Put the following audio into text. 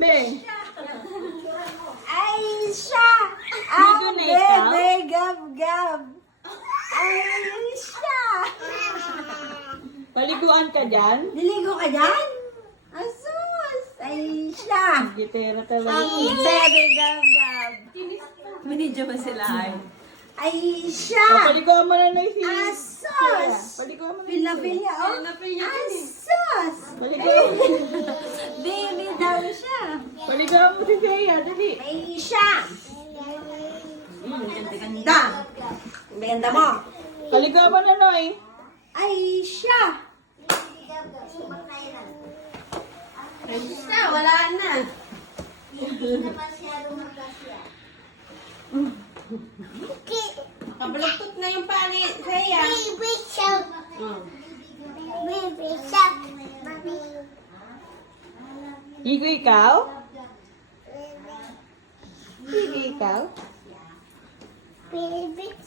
Be. Ay, siya! Ang na ikaw? bebe gab-gab! Ay, siya! Paliguan ka dyan? Niligo ka dyan? Asus! Ay, siya! Gitera talaga. Ang bebe gab-gab! Manidyo ba sila ay? Ay, O, siya! paliguan mo na na si... Asus! Paliguan mo na. Pila-pil niya, oh! Asus! Paliguan mo. Baby daw siya! Paliguan mo si Thea, dali. Ay, siya! Ganda-ganda! Ang ganda mo! Paliguan mo na, Noy. Ay, siya! Ay, siya, wala na. Kabalagtot na yung pani. Saya. Baby shark. Oh. Baby shark. Higo ikaw? Higo ikaw? Baby